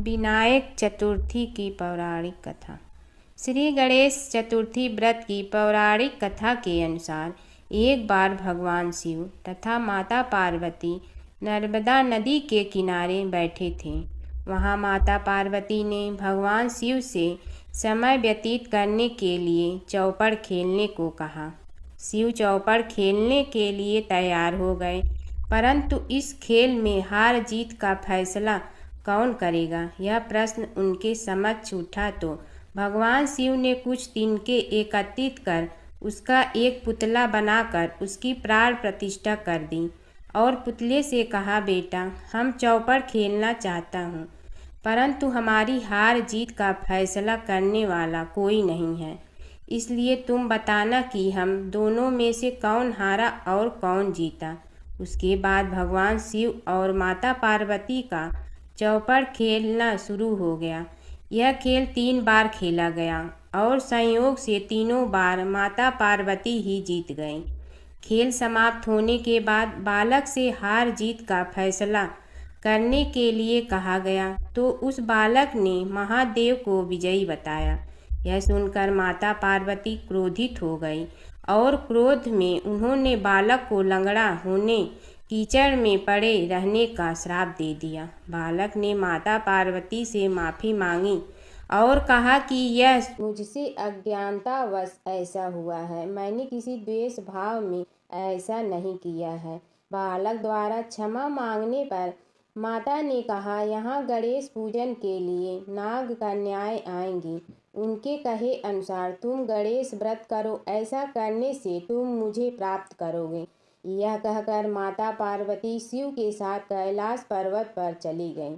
विनायक चतुर्थी की पौराणिक कथा। श्री गणेश चतुर्थी व्रत की पौराणिक कथा के अनुसार एक बार भगवान शिव तथा माता पार्वती नर्मदा नदी के किनारे बैठे थे। वहां माता पार्वती ने भगवान शिव से समय व्यतीत करने के लिए चौपड़ खेलने को कहा। शिव चौपड़ खेलने के लिए तैयार हो गए, परंतु इस खेल में हार जीत का फैसला कौन करेगा, यह प्रश्न उनके समक्ष उठा तो भगवान शिव ने कुछ तिनके एकत्रित कर उसका एक पुतला बनाकर उसकी प्राण प्रतिष्ठा कर दी और पुतले से कहा, बेटा, हम चौपड़ खेलना चाहता हूँ, परंतु हमारी हार जीत का फैसला करने वाला कोई नहीं है, इसलिए तुम बताना कि हम दोनों में से कौन हारा और कौन जीता। उसके बाद भगवान शिव और माता पार्वती का चौपड़ खेलना शुरू हो गया। यह खेल 3 बार खेला गया और संयोग से तीनों बार माता पार्वती ही जीत गईं। खेल समाप्त होने के बाद बालक से हार जीत का फैसला करने के लिए कहा गया तो उस बालक ने महादेव को विजयी बताया। यह सुनकर माता पार्वती क्रोधित हो गई और क्रोध में उन्होंने बालक को लंगड़ा होने, कीचड़ में पड़े रहने का श्राप दे दिया। बालक ने माता पार्वती से माफ़ी मांगी और कहा कि यह मुझसे अज्ञानतावश ऐसा हुआ है, मैंने किसी द्वेष भाव में ऐसा नहीं किया है। बालक द्वारा क्षमा मांगने पर माता ने कहा, यहाँ गणेश पूजन के लिए नाग कन्याएं आएंगी, उनके कहे अनुसार तुम गणेश व्रत करो, ऐसा करने से तुम मुझे प्राप्त करोगे। यह कहकर माता पार्वती शिव के साथ कैलाश पर्वत पर चली गईं।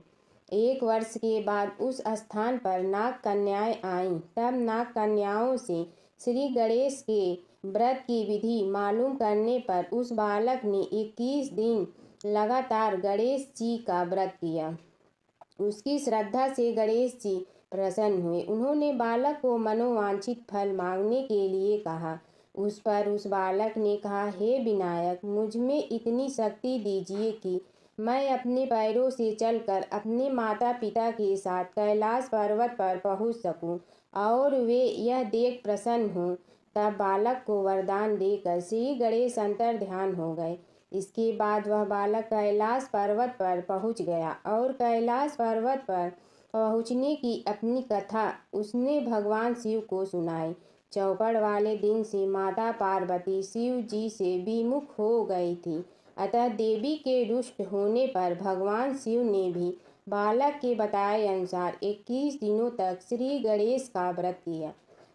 1 वर्ष के बाद उस स्थान पर नाग कन्याएं आईं। तब नाग कन्याओं से श्री गणेश के व्रत की विधि मालूम करने पर उस बालक ने 21 दिन लगातार गणेश जी का व्रत किया। उसकी श्रद्धा से गणेश जी प्रसन्न हुए। उन्होंने बालक को मनोवांछित फल मांगने के लिए कहा। उस पर उस बालक ने कहा, हे विनायक, मुझ में इतनी शक्ति दीजिए कि मैं अपने पैरों से चलकर अपने माता पिता के साथ कैलाश पर्वत पर पहुंच सकूं और वे यह देख प्रसन्न हों। तब बालक को वरदान देकर श्री गणेश अंतर्ध्यान हो गए। इसके बाद वह बालक कैलाश पर्वत पर पहुंच गया और कैलाश पर्वत पर पहुंचने की अपनी कथा उसने भगवान शिव को सुनाई। चौपड़ वाले दिन से माता पार्वती शिव जी से विमुख हो गई थी, अतः देवी के रुष्ट होने पर भगवान शिव ने भी बालक के बताए अनुसार 21 दिनों तक श्री गणेश का व्रत किया।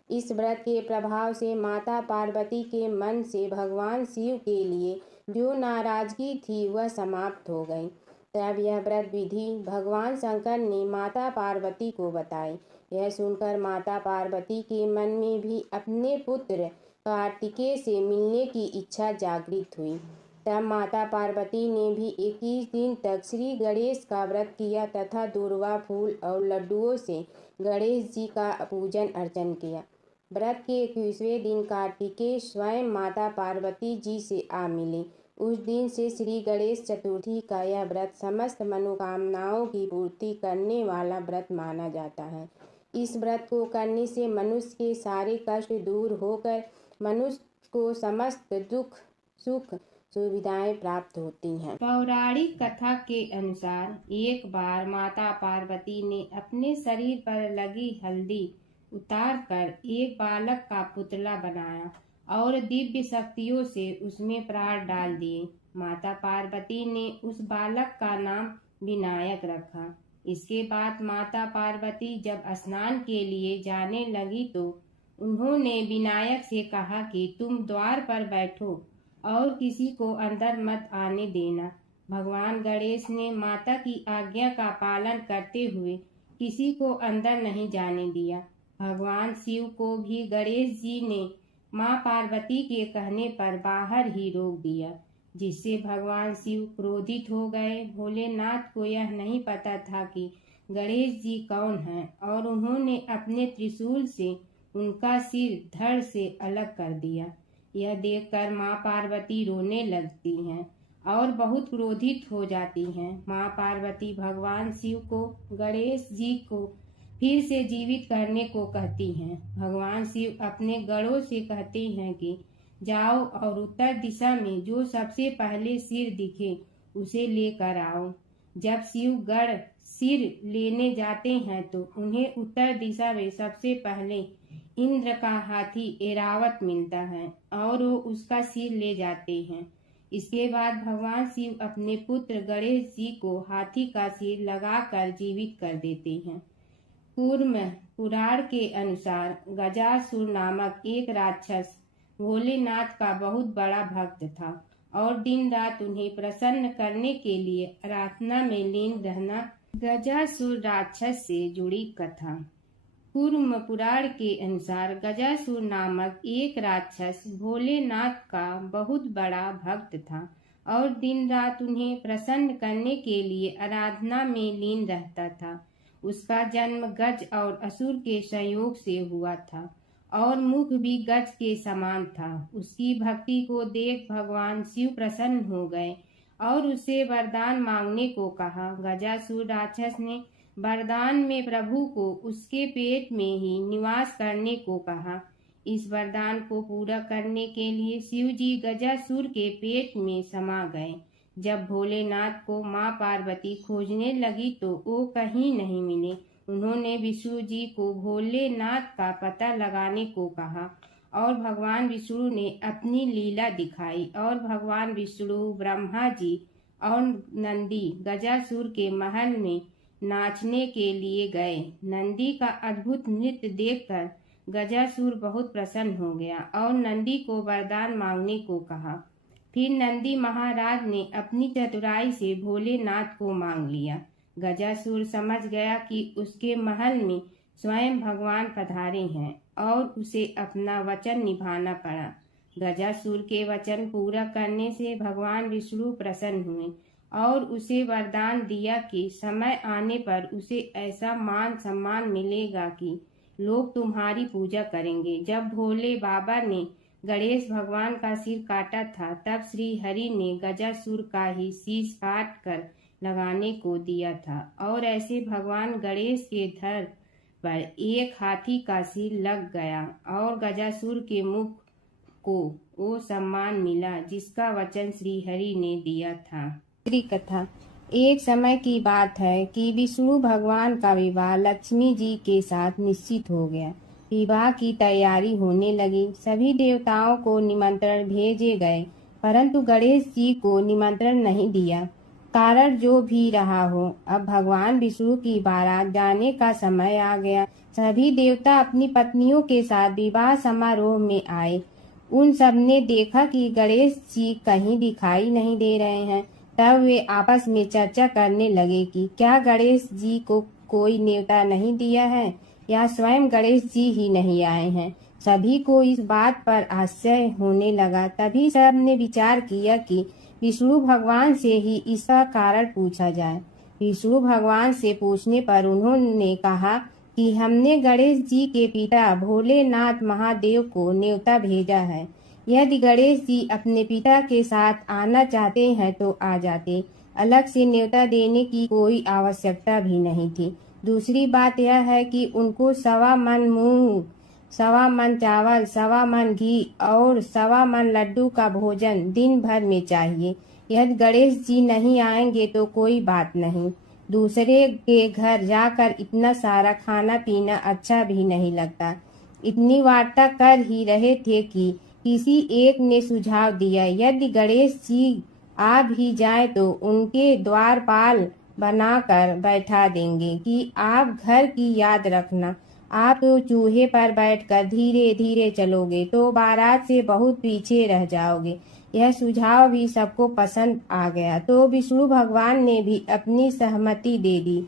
इस व्रत के प्रभाव से माता पार्वती के मन से भगवान शिव के लिए जो नाराजगी थी वह समाप्त हो गई। तब यह व्रत विधि भगवान शंकर ने माता पार्वती को बताई। यह सुनकर माता पार्वती के मन में भी अपने पुत्र कार्तिकेय से मिलने की इच्छा जागृत हुई। तब माता पार्वती ने भी 21 दिन तक श्री गणेश का व्रत किया तथा दूर्वा फूल और लड्डुओं से गणेश जी का पूजन अर्चन किया। व्रत के 21वें दिन कार्तिकेय स्वयं माता पार्वती जी से आ मिले। उस दिन से श्री गणेश चतुर्थी का यह व्रत समस्त मनोकामनाओं की पूर्ति करने वाला व्रत माना जाता है। इस व्रत को करने से मनुष्य के सारे कष्ट दूर होकर मनुष्य को समस्त दुख सुख सुविधाएं प्राप्त होती हैं। पौराणिक कथा के अनुसार एक बार माता पार्वती ने अपने शरीर पर लगी हल्दी उतार कर एक बालक का पुतला बनाया और दिव्य शक्तियों से उसमें प्राण डाल दिए। माता पार्वती ने उस बालक का नाम विनायक रखा। इसके बाद माता पार्वती जब स्नान के लिए जाने लगी तो उन्होंने विनायक से कहा कि तुम द्वार पर बैठो और किसी को अंदर मत आने देना। भगवान गणेश ने माता की आज्ञा का पालन करते हुए किसी को अंदर नहीं जाने दिया। भगवान शिव को भी गणेश जी ने माँ पार्वती के कहने पर बाहर ही रोक दिया, जिससे भगवान शिव क्रोधित हो गए। भोलेनाथ को यह नहीं पता था कि गणेश जी कौन हैं और उन्होंने अपने त्रिशूल से उनका सिर धड़ से अलग कर दिया। यह देखकर माँ पार्वती रोने लगती हैं और बहुत क्रोधित हो जाती हैं। माँ पार्वती भगवान शिव को गणेश जी को फिर से जीवित करने को कहती हैं। भगवान शिव अपने गणों से कहते हैं कि जाओ और उत्तर दिशा में जो सबसे पहले सिर दिखे उसे लेकर आओ। जब शिव गण सिर लेने जाते हैं तो उन्हें उत्तर दिशा में सबसे पहले इंद्र का हाथी ऐरावत मिलता है और वो उसका सिर ले जाते हैं। इसके बाद भगवान शिव अपने पुत्र गणेश जी को हाथी का सिर लगाकर जीवित कर देते हैं। पुराण के अनुसार गजासुर नामक एक राक्षस भोलेनाथ का बहुत बड़ा भक्त था और दिन रात उन्हें प्रसन्न करने के लिए आराधना में लीन रहना। गजासुर राक्षस से जुड़ी कथा। कूर्म पुराण के अनुसार गजासुर नामक एक राक्षस भोलेनाथ का बहुत बड़ा भक्त था और दिन रात उन्हें प्रसन्न करने के लिए आराधना में लीन रहता था। उसका जन्म गज और असुर के संयोग से हुआ था और मुख भी गज के समान था। उसकी भक्ति को देख भगवान शिव प्रसन्न हो गए और उसे वरदान मांगने को कहा। गजासुर राक्षस ने वरदान में प्रभु को उसके पेट में ही निवास करने को कहा। इस वरदान को पूरा करने के लिए शिव जी गजासुर के पेट में समा गए। जब भोलेनाथ को माँ पार्वती खोजने लगी तो वो कहीं नहीं मिले। उन्होंने विष्णु जी को भोलेनाथ का पता लगाने को कहा और भगवान विष्णु ने अपनी लीला दिखाई और भगवान विष्णु ब्रह्मा जी और नंदी गजासुर के महल में नाचने के लिए गए। नंदी का अद्भुत नृत्य देखकर गजासुर बहुत प्रसन्न हो गया और नंदी को वरदान मांगने को कहा। फिर नंदी महाराज ने अपनी चतुराई से भोलेनाथ को मांग लिया। गजासुर समझ गया कि उसके महल में स्वयं भगवान पधारे हैं और उसे अपना वचन निभाना पड़ा। गजासुर के वचन पूरा करने से भगवान विष्णु प्रसन्न हुए और उसे वरदान दिया कि समय आने पर उसे ऐसा मान सम्मान मिलेगा कि लोग तुम्हारी पूजा करेंगे। जब भोले बाबा ने गणेश भगवान का सिर काटा था तब श्री हरि ने गजासुर का ही शीश काट कर लगाने को दिया था और ऐसे भगवान गणेश के धड़ पर एक हाथी का सिर लग गया और गजासुर के मुख को वो सम्मान मिला जिसका वचन श्री हरि ने दिया था। कथा। एक समय की बात है कि विष्णु भगवान का विवाह लक्ष्मी जी के साथ निश्चित हो गया। विवाह की तैयारी होने लगी। सभी देवताओं को निमंत्रण भेजे गए परंतु गणेश जी को निमंत्रण नहीं दिया। कारण जो भी रहा हो, अब भगवान विष्णु की बारात जाने का समय आ गया। सभी देवता अपनी पत्नियों के साथ विवाह समारोह में आए। उन सब ने देखा कि गणेश जी कहीं दिखाई नहीं दे रहे हैं। तब वे आपस में चर्चा करने लगे कि क्या गणेश जी को कोई न्योता नहीं दिया है या स्वयं गणेश जी ही नहीं आए हैं। सभी को इस बात पर आश्चर्य होने लगा। तभी सब ने विचार किया कि विष्णु भगवान से ही इसका कारण पूछा जाए। विष्णु भगवान से पूछने पर उन्होंने कहा कि हमने गणेश जी के पिता भोलेनाथ महादेव को न्योता भेजा है। यदि गणेश जी अपने पिता के साथ आना चाहते हैं तो आ जाते। अलग से न्योता देने की कोई आवश्यकता भी नहीं थी। दूसरी बात यह है कि उनको 1.25 मन मूंग, 1.25 मन चावल, 1.25 मन घी और 1.25 मन लड्डू का भोजन दिन भर में चाहिए। यदि गणेश जी नहीं आएंगे तो कोई बात नहीं। दूसरे के घर जाकर इतना सारा खाना पीना अच्छा भी नहीं लगता। इतनी वार्ता कर ही रहे थे कि किसी एक ने सुझाव दिया, यदि गणेश जी आ भी जाए तो उनके द्वारपाल बनाकर बैठा देंगे कि आप घर की याद रखना। आप तो चूहे पर बैठकर धीरे धीरे चलोगे तो बारात से बहुत पीछे रह जाओगे। यह सुझाव भी सबको पसंद आ गया तो विष्णु भगवान ने भी अपनी सहमति दे दी।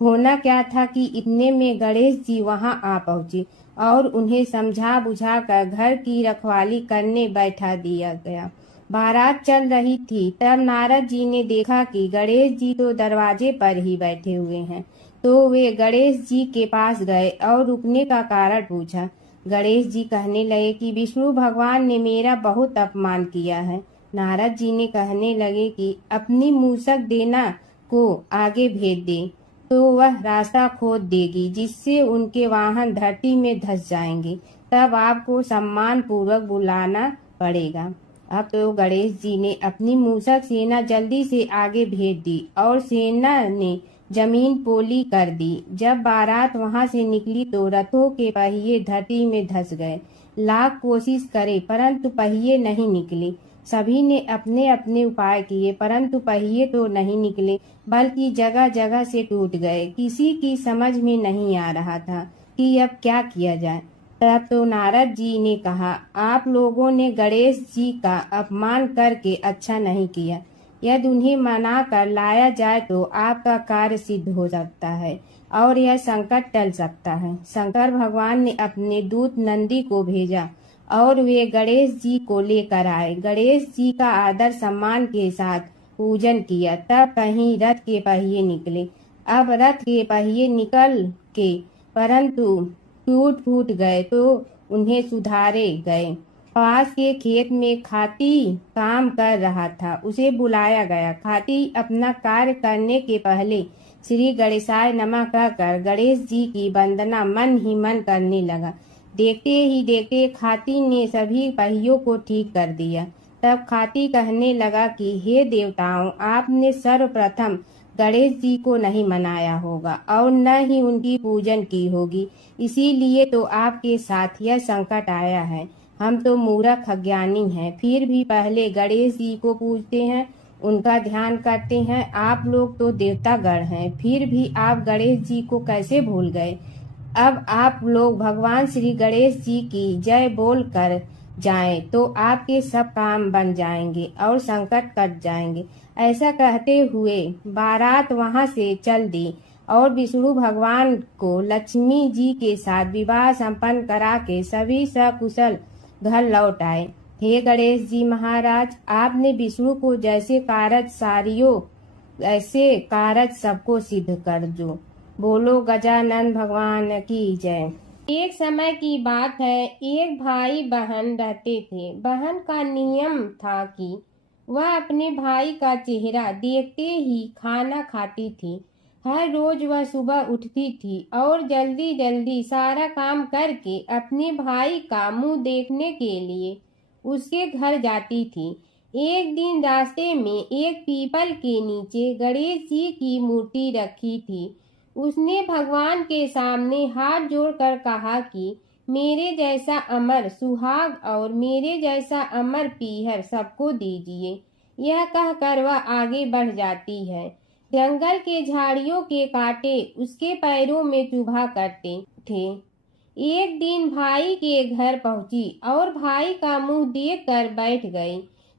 होना क्या था कि इतने में गणेश जी वहां आ पहुंचे और उन्हें समझा बुझाकर घर की रखवाली करने बैठा दिया गया। बारात चल रही थी तब नारद जी ने देखा कि गणेश जी तो दरवाजे पर ही बैठे हुए हैं। तो वे गणेश जी के पास गए और रुकने का कारण पूछा। गणेश जी कहने लगे कि विष्णु भगवान ने मेरा बहुत अपमान किया है। नारद जी ने कहने लगे कि अपनी मूसक देना को आगे भेज दे तो वह रास्ता खोद देगी, जिससे उनके वाहन धरती में धंस जाएंगे। तब आपको सम्मान पूर्वक बुलाना पड़ेगा। अब तो गणेश जी ने अपनी मूसक सेना जल्दी से आगे भेज दी और सेना ने जमीन पोली कर दी। जब बारात वहां से निकली तो रथों के पहिए धरती में धंस गए। लाख कोशिश करे परंतु पहिए नहीं निकले। सभी ने अपने अपने उपाय किए परंतु पहिए तो नहीं निकले, बल्कि जगह जगह से टूट गए। किसी की समझ में नहीं आ रहा था कि अब क्या किया जाए। तब तो नारद जी ने कहा, आप लोगों ने गणेश जी का अपमान करके अच्छा नहीं किया। यदि उन्हें मना कर लाया जाए तो आपका कार्य सिद्ध हो सकता है और यह संकट टल सकता है। शंकर भगवान ने अपने दूत नंदी को भेजा और वे गणेश जी को लेकर आए। गणेश जी का आदर सम्मान के साथ पूजन किया। तब कहीं रथ के पहिए निकले। अब रथ के पहिए निकल के परंतु टूट फूट गए तो उन्हें सुधारे गए। पास के खेत में खाती काम कर रहा था, उसे बुलाया गया। खाती अपना कार्य करने के पहले श्री गणेशाय नमः कहकर गणेश जी की वंदना मन ही मन करने लगा। देखते ही देखते खाती ने सभी पहियों को ठीक कर दिया। तब खाती कहने लगा कि हे देवताओं, आपने सर्वप्रथम गणेश जी को नहीं मनाया होगा और न ही उनकी पूजन की होगी, इसीलिए तो आपके साथ यह संकट आया है। हम तो मूर्ख अज्ञानी हैं, फिर भी पहले गणेश जी को पूजते हैं, उनका ध्यान करते हैं। आप लोग तो देवतागण हैं, फिर भी आप गणेश जी को कैसे भूल गए। अब आप लोग भगवान श्री गणेश जी की जय बोल कर जाएं तो आपके सब काम बन जाएंगे और संकट कट जाएंगे। ऐसा कहते हुए बारात वहां से चल दी और विष्णु भगवान को लक्ष्मी जी के साथ विवाह संपन्न करा के सभी सकुशल घर लौट आए। हे गणेश जी महाराज, आपने विष्णु को जैसे कारज सारियो ऐसे कारज सबको सिद्ध कर दो। बोलो गजानन भगवान की जय। एक समय की बात है, एक भाई बहन रहते थे। बहन का नियम था कि वह अपने भाई का चेहरा देखते ही खाना खाती थी। हर रोज वह सुबह उठती थी और जल्दी जल्दी सारा काम करके अपने भाई का मुंह देखने के लिए उसके घर जाती थी। एक दिन रास्ते में एक पीपल के नीचे गणेश जी की मूर्ति रखी थी। उसने भगवान के सामने हाथ जोड़कर कहा कि मेरे जैसा अमर सुहाग और मेरे जैसा अमर पीहर सबको दीजिए। यह कहकर वह आगे बढ़ जाती है। जंगल के झाड़ियों के कांटे उसके पैरों में चुभा करते थे। एक दिन भाई के घर पहुंची और भाई का मुंह देखकर बैठ गई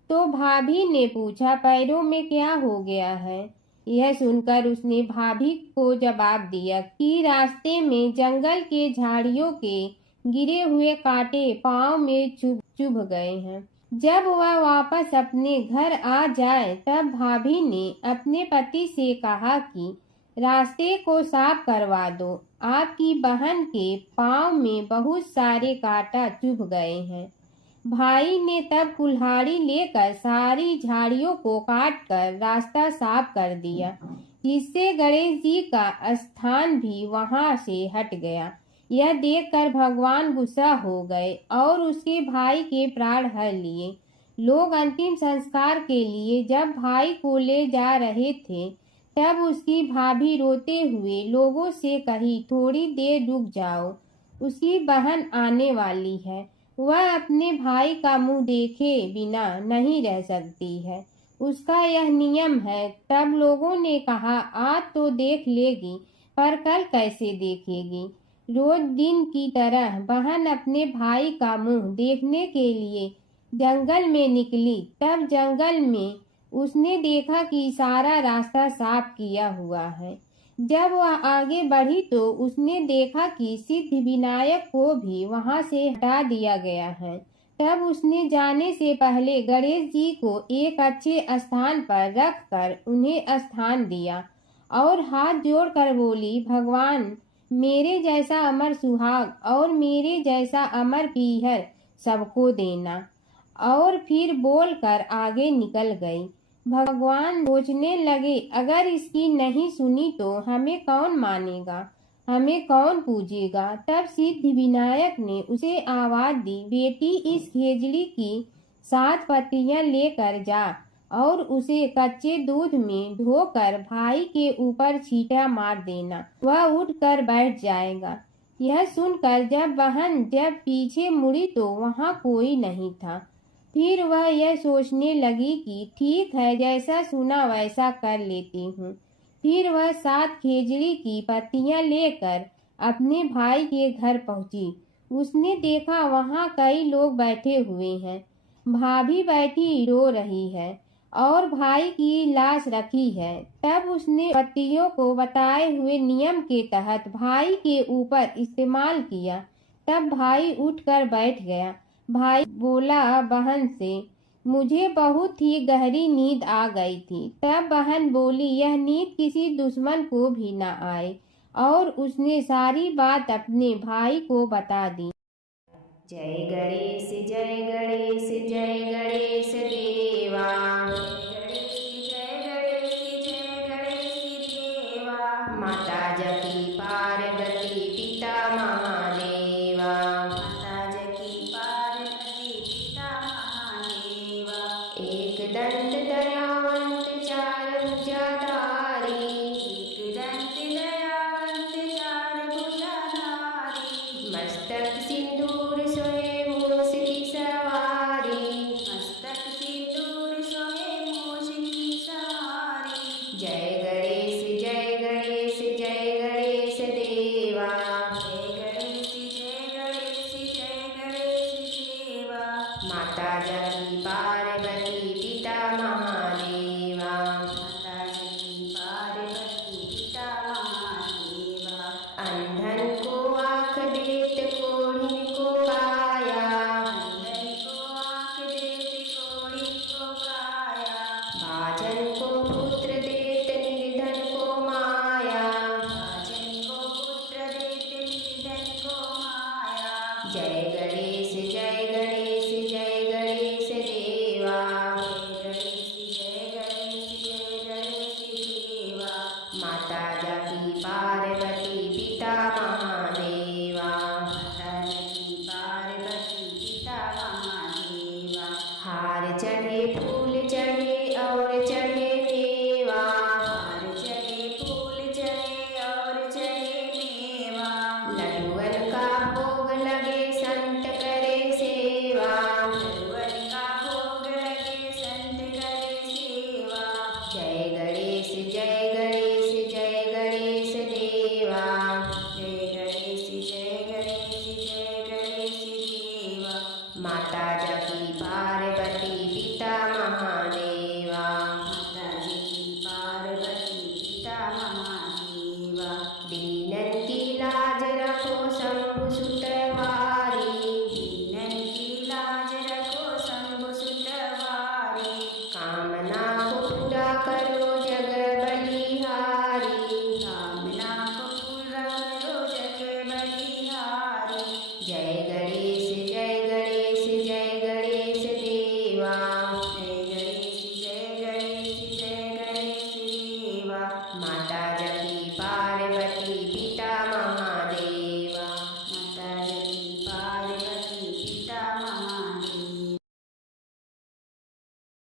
तो भाभी ने पूछा, पैरों में क्या हो गया है। यह सुनकर उसने भाभी को जवाब दिया कि रास्ते में जंगल के झाड़ियों के गिरे हुए कांटे पांव में चुभ गए हैं। जब वह वापस अपने घर आ जाए तब भाभी ने अपने पति से कहा कि रास्ते को साफ करवा दो, आपकी बहन के पांव में बहुत सारे कांटा चुभ गए हैं। भाई ने तब कुल्हाड़ी लेकर सारी झाड़ियों को काटकर रास्ता साफ कर दिया, जिससे गणेश जी का स्थान भी वहां से हट गया। यह देखकर भगवान गुस्सा हो गए और उसके भाई के प्राण हर लिए। लोग अंतिम संस्कार के लिए जब भाई को ले जा रहे थे तब उसकी भाभी रोते हुए लोगों से कही, थोड़ी देर रुक जाओ, उसकी बहन आने वाली है। वह अपने भाई का मुंह देखे बिना नहीं रह सकती है, उसका यह नियम है। तब लोगों ने कहा, आज तो देख लेगी पर कल कैसे देखेगी। रोज दिन की तरह बहन अपने भाई का मुंह देखने के लिए जंगल में निकली। तब जंगल में उसने देखा कि सारा रास्ता साफ किया हुआ है। जब वह आगे बढ़ी तो उसने देखा कि सिद्धि विनायक को भी वहां से हटा दिया गया है। तब उसने जाने से पहले गणेश जी को एक अच्छे स्थान पर रखकर उन्हें स्थान दिया और हाथ जोड़कर बोली, भगवान मेरे जैसा अमर सुहाग और मेरे जैसा अमर पीहर सबको देना और फिर बोलकर आगे निकल गई। भगवान सोचने लगे, अगर इसकी नहीं सुनी तो हमें कौन मानेगा, हमें कौन पूजेगा। तब सिद्धि विनायक ने उसे आवाज दी, बेटी इस खेजड़ी की 7 पत्तियां लेकर जा और उसे कच्चे दूध में धोकर भाई के ऊपर छींटा मार देना, वह उठकर बैठ जाएगा। यह सुनकर जब पीछे मुड़ी तो वहाँ कोई नहीं था। फिर वह यह सोचने लगी कि ठीक है, जैसा सुना वैसा कर लेती हूँ। फिर वह 7 खेजड़ी की पत्तियां लेकर अपने भाई के घर पहुंची। उसने देखा वहाँ कई लोग बैठे हुए हैं। भाभी बैठी रो रही है और भाई की लाश रखी है। तब उसने पत्तियों को बताए हुए नियम के तहत भाई के ऊपर इस्तेमाल किया। तब भाई उठकर बैठ गया। भाई बोला बहन से, मुझे बहुत ही गहरी नींद आ गई थी। तब बहन बोली, यह नींद किसी दुश्मन को भी न आए, और उसने सारी बात अपने भाई को बता दी। जय गणेश जय गणेश जय गणेश देवा, जय गणेश जय गणेश देवा। माता जकी पार्वती पिता महादेवा, माता जकी पार्वती पिता महादेवा। एक दंत दयावंत चार भुजाधारी, एक दंत दयावंत चार भुजाधारी। मस्तक सिंदूर सोहे मूस की सवारी, मस्तक सिंदूर सोहे मूस की सवारी। जय गणेश जय गणेश जय गणेश देवा, जय गणेश जय गणेश जय गणेश देवा। माता जकी पार्वती पिता महादेवा, माता जकी पार्वती पिता महादेवा। अंधन को आँख देत कोढ़िन को काया, अंधन को आँख देत कोढ़िन को काया। भाजन को पुत्र देत निर्धन को माया, भाजन को पुत्र देत निर्धन को माया। जय गणेश